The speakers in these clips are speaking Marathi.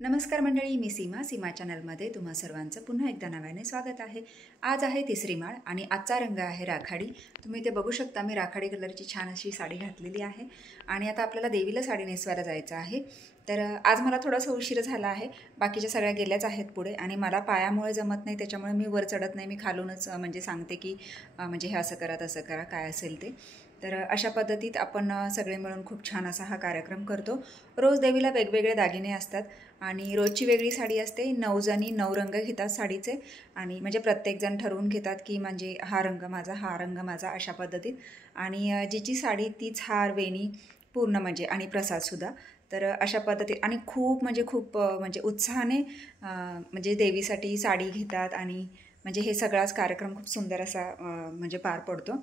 नमस्कार मंडळी, मी सीमा चॅनलमध्ये तुम्हा सर्वांचं पुन्हा एकदा नव्याने स्वागत आहे। आज आहे तिसरी माळ आणि आजचा रंग आहे राखाडी। तुम्ही ते बघू शकता, मी राखाडी कलरची छान अशी साडी घातलेली आहे आणि आता आपल्याला देवीला साडी नेसवायला जायचं आहे। तर आज मला थोडासा उशीर झाला आहे, बाकीच्या सगळ्या गेल्याच आहेत पुढे आणि मला पायामुळे जमत नाही, त्याच्यामुळे मी वर चढत नाही, मी खालूनच म्हणजे सांगते की म्हणजे हे असं करा तसं करा काय असेल ते। तर अशा पद्धतीत आपण सगळे मिळून खूप छान असा हा कार्यक्रम करतो। रोज देवीला वेगवेगळे दागिने असतात आणि रोजची वेगळी साडी असते। 9 जणी 9 रंग घेतात साडीचे आणि म्हणजे प्रत्येक जण ठरवून घेतात की म्हणजे हा रंग माझा अशा पद्धतीत। आणि जिची साडी तीच हार वेणी पूर्ण म्हणजे आणि प्रसादसुद्धा। तर अशा पद्धतीत आणि खूप म्हणजे उत्साहाने म्हणजे देवीसाठी साडी घेतात आणि म्हणजे हे सगळाच कार्यक्रम खूप सुंदर असा म्हणजे पार पडतो।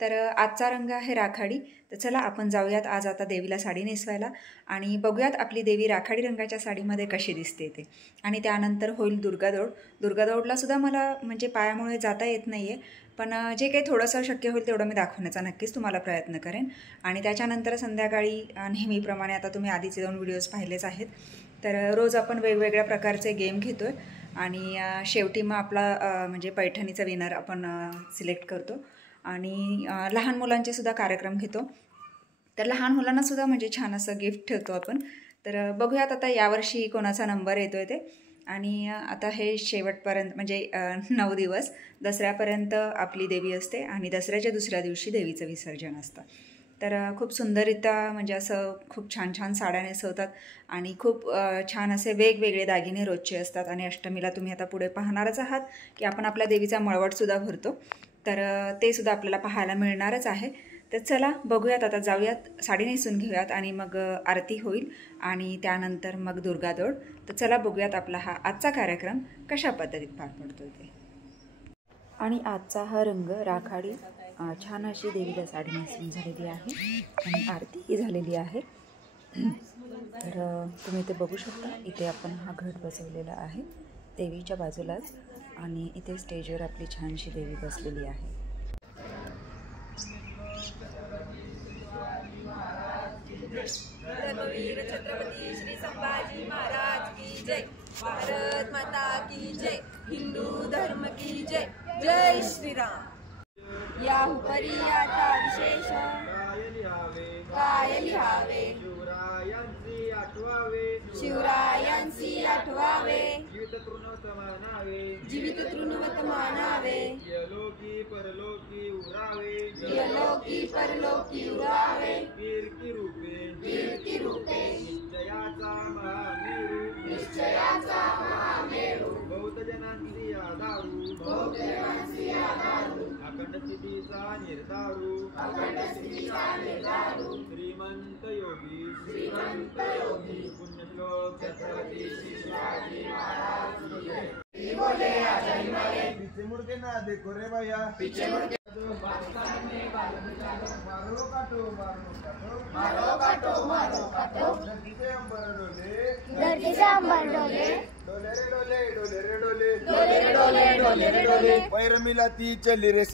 तर आजचा रंग आहे राखाडी। तर चला आपण जाऊयात आज आता देवीला साडी नेसवायला आणि बघूयात आपली देवी राखाडी रंगाच्या साडीमध्ये कशी दिसते ते। आणि त्यानंतर होईल दुर्गादौडला सुद्धा मला म्हणजे पायामुळे जाता येत नाही आहे, पण जे काही थोडंसं शक्य होईल तेवढं मी दाखवण्याचा नक्कीच तुम्हाला प्रयत्न करेन। आणि त्याच्यानंतर संध्याकाळी नेहमीप्रमाणे आता तुम्ही आधीचे 2 व्हिडिओज पाहिलेच आहेत, तर रोज आपण वेगवेगळ्या प्रकारचे गेम घेतो आहे आणि शेवटी मग आपला म्हणजे पैठणीचा विनर आपण सिलेक्ट करतो। आणि लहान मुलांचे सुद्धा कार्यक्रम घेतो, तर लहान मुलांनासुद्धा म्हणजे छान असं गिफ्ट ठेवतो आपण। तर बघूयात आता यावर्षी कोणाचा नंबर येतो आहे ते। आणि आता हे शेवटपर्यंत म्हणजे 9 दिवस दसऱ्यापर्यंत आपली देवी असते आणि दसऱ्याच्या दुसऱ्या दिवशी देवीचं विसर्जन असतं। तर खूप सुंदररित्या म्हणजे असं खूप छान साड्या नेसवतात आणि खूप छान असे वेगवेगळे दागिने रोजचे असतात। आणि अष्टमीला तुम्ही आता पुढे पाहणारच आहात की आपण आपल्या देवीचा मळवटसुद्धा भरतो, तर ते सुद्धा आपल्याला पाहायला मिळणारच आहे। तर चला बघूयात, आता जाऊयात साडी नेसून घेऊयात आणि मग आरती होईल आणि त्यानंतर मग दुर्गादौड। तर चला बघूयात आपला हा आजचा कार्यक्रम कशा पद्धतीत पार पडतो ते। आणि आजचा हा रंग राखाडी छान अशी देवीला साडी नेसून झालेली आहे आणि आरतीही झालेली आहे। तर तुम्ही ते बघू शकता, इथे आपण हा घट बसवलेला आहे देवीच्या बाजूलाच आणि इथे स्टेजवर आपली छानशी देवी बसलेली आहे। धर्मवीर छत्रपती श्री संभाजी महाराज की जय, भारत माता की जय, हिंदू धर्म की जय, जय श्रीराम। याहुपरी आता विशेष काय लिहावे, शिवरायांची आठवावे, जीवित तृणवत मानावे, यलोकी परलोकी उरावे, कीर्ती रूपे निश्चयाचा महामेरू, बौद्ध जनांची आधारू, अखंड स्थितीचा निर्धारू, श्रीमंत योगी पुण्यश्लोक छत्रपती शिवाजी महाराज की जय। बोले आजारी मारे पीछे मुड़ के ना देखो रे भैया, पीछे मुड़ के मारो काटो धरती से अंबर डोले, डोले पैर मिलाती चली रे।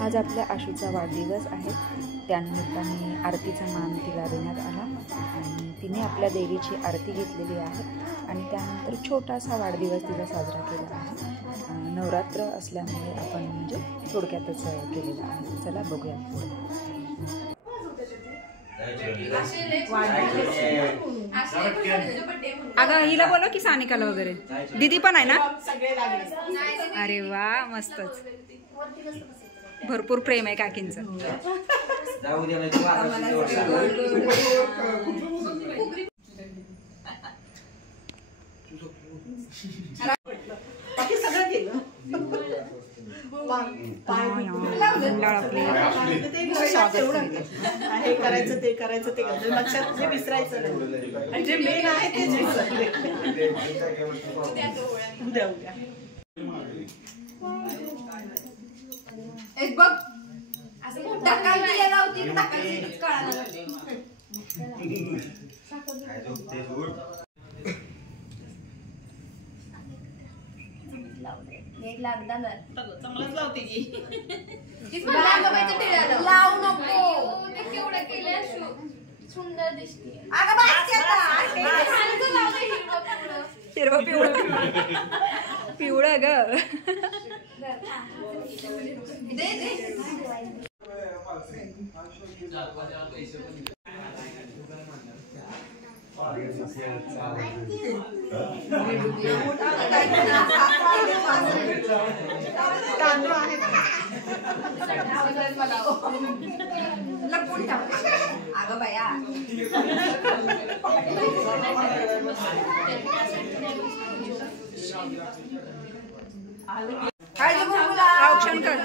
आज आपल्या आशूचा वाढदिवस आहे, त्यानिमित्ताने आरतीचा मान तिला देण्यात आला आणि तिने आपल्या देवीची आरती घेतलेली आहे आणि त्यानंतर छोटासा वाढदिवस तिला साजरा केला आहे। नवरात्र असल्यामुळे आपण म्हणजे थोडक्यातच केलेला आहे। चला बघूया पुढे। अगं हिला बोलो की सानिकाला वगैरे, दीदी पण आहे ना? अरे वा, मस्तच, भरपूर प्रेम आहे काकींचं। सगळं केलं, हे करायचं ते करायचं ते लक्षात जे विसरायचं नाही आणि जे मेन आहे तेच विसरले। उद्या एक बघ टाकायला गेला होती, टाकायची कळायला चांगलाच लावते की लावू नको, ते केवढं केलं सुंदर दिसते। हिरवं पिवळं पिवळं ग. अगं बाया औक्षण कर.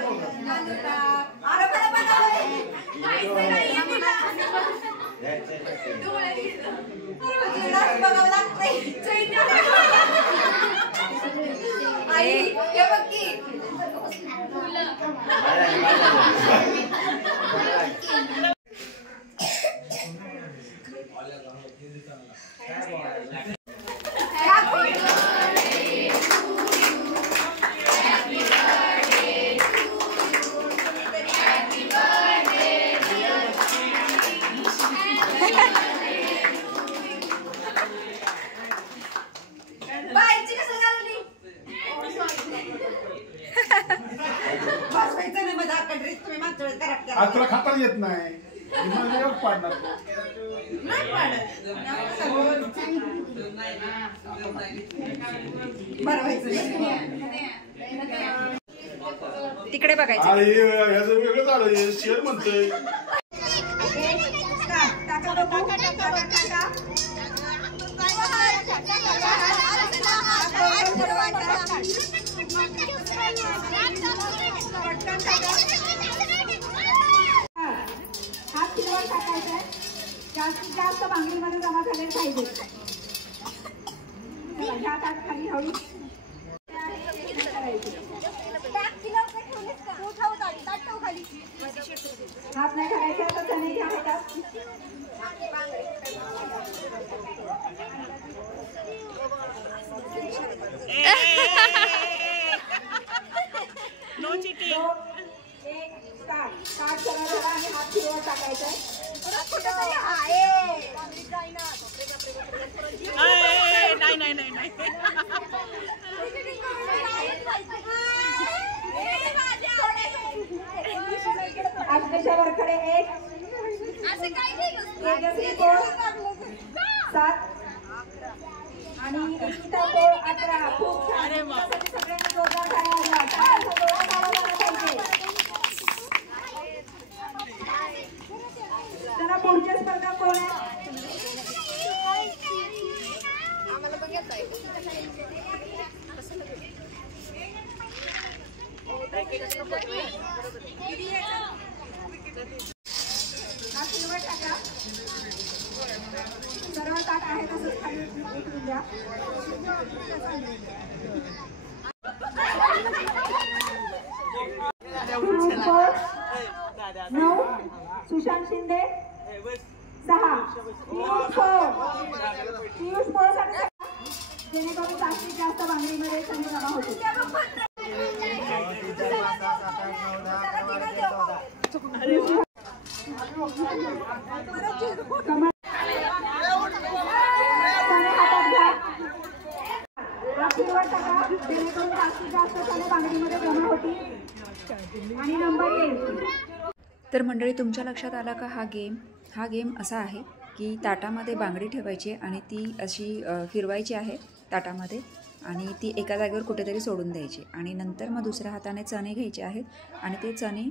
तुला खाता येत नाही पाडणार. तिकडे बघायचं. ह्याचं वेगळं झालं शेअर म्हणतोय. जास्तीत जास्त बांगडीमध्ये जमा झाले पाहिजे. खाली हळू हात नाही करायचा तर त्याने घ्या हातात. काट करायचा आणि हात फिरवत टाकायचा. आजच्या वरकडे 1 7 आणि इथं 11. खूप छान. सगळ्यांनी जोरदार चला पुढच्या स्पर्धा कोण आहे? हा सिल्वर टाका. सरळ ताट आहे तसंच खाली उतरून द्या. नऊ सुशांत शिंदे 6 पियुष पोळसाठी जेणेकरून जास्तीत जास्त बांगडीमध्ये संधी जमा होते. जेणेकरून जास्तीत जास्त संधी बांगडीमध्ये जमा होती आणि नंबर येईल. तर मंडळी, तुमच्या लक्षात आला का हा गेम असा आहे की ताटामध्ये बांगडी ठेवायची आणि ती अशी फिरवायची आहे ताटामध्ये आणि ती एका जागेवर कुठेतरी सोडून द्यायची आणि नंतर मग दुसऱ्या हाताने चणे घ्यायचे आहेत आणि ते चणे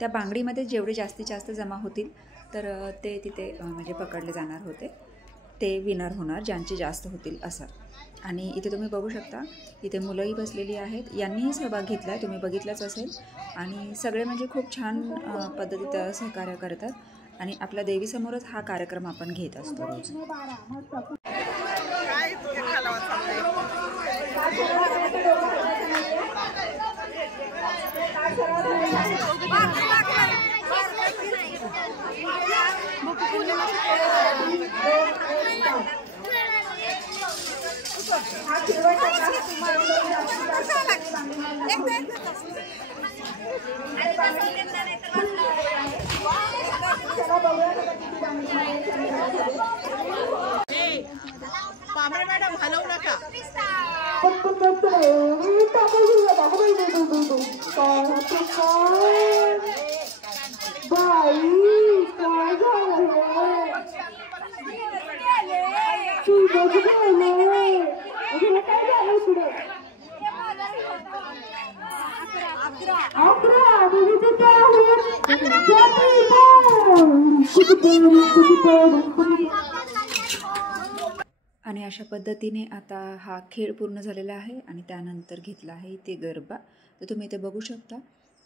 त्या बांगडीमध्ये जेवढे जास्तीत जास्त जमा होतील तर ते तिथे म्हणजे पकडले जाणार होते. ते विनर होणार ज्यांचे जास्त होतील असं. आणि इथे तुम्ही बघू शकता इथे मुलंही बसलेली आहेत. यांनीही सहभाग घेतला आहे, तुम्ही बघितलंच असेल. आणि सगळे म्हणजे खूप छान पद्धतीत सहकार्य करतात आणि आपल्या देवीसमोरच हा कार्यक्रम आपण घेत असतो रोज. कांबळे मॅडम हलवू नका. आणि अशा पद्धतीने आता हा खेळ पूर्ण झालेला आहे आणि त्यानंतर घेतला आहे इथे गरबा. तर तुम्ही इथे बघू शकता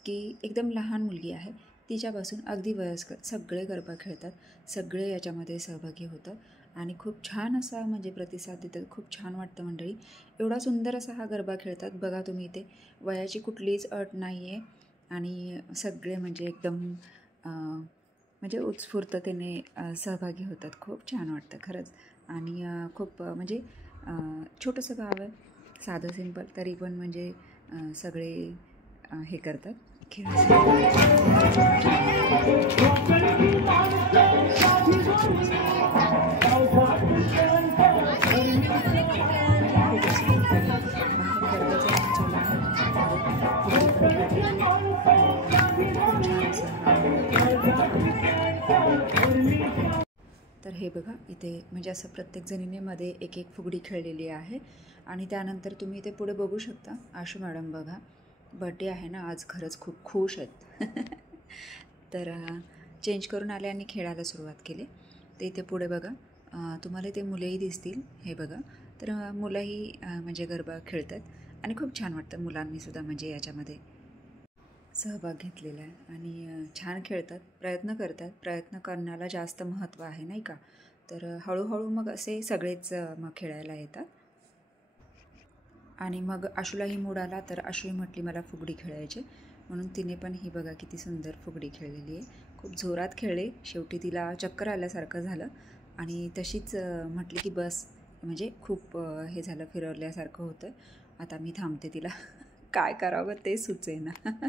की एकदम लहान मुलगी आहे तिच्यापासून अगदी वयस्कर सगळे गरबा खेळतात, सगळे याच्यामध्ये सहभागी होतात आणि खूप छान असा म्हणजे प्रतिसाद देतात. खूप छान वाटतं मंडळी, एवढा सुंदर असा हा गरबा खेळतात. बघा तुम्ही इथे वयाची कुठलीच अट नाही आहे आणि सगळे म्हणजे एकदम म्हणजे उत्स्फूर्ततेने सहभागी होतात. खूप छान वाटतं खरंच. आणि खूप म्हणजे छोटंसं गाव आहे, साधं सिंपल, तरी पण म्हणजे सगळे हे करतात तर हे बघा इथे म्हणजे असं प्रत्येक जणीने मध्ये एक एक फुगडी खेळलेली आहे. आणि त्यानंतर तुम्ही इथे पुढे बघू शकता आशू मॅडम बघा बर्थडे आहे ना आज, खरंच खूप खुश आहेत. तर चेंज करून आले आणि खेळायला सुरुवात केली. तर इथे पुढे बघा तुम्हाला इथे मुलेही दिसतील. हे बघा तर मुलंही म्हणजे गरबा खेळतात आणि खूप छान वाटतं. मुलांनीसुद्धा म्हणजे याच्यामध्ये सहभाग घेतलेला आहे आणि छान खेळतात, प्रयत्न करतात. प्रयत्न करण्याला जास्त महत्त्व आहे नाही का. तर हळूहळू मग असे सगळेच मग खेळायला येतात. आणि मग आशूलाही मूड आला तर आशूही म्हटली मला फुगडी खेळायची, म्हणून तिने पण ही बघा किती सुंदर फुगडी खेळलेली आहे. खूप जोरात खेळले, शेवटी तिला चक्कर आल्यासारखं झालं आणि तशीच म्हटली की बस, म्हणजे खूप हे झालं, फिरवल्यासारखं होतं. आता मी थांबते, तिला काय करावं ते सुचेना.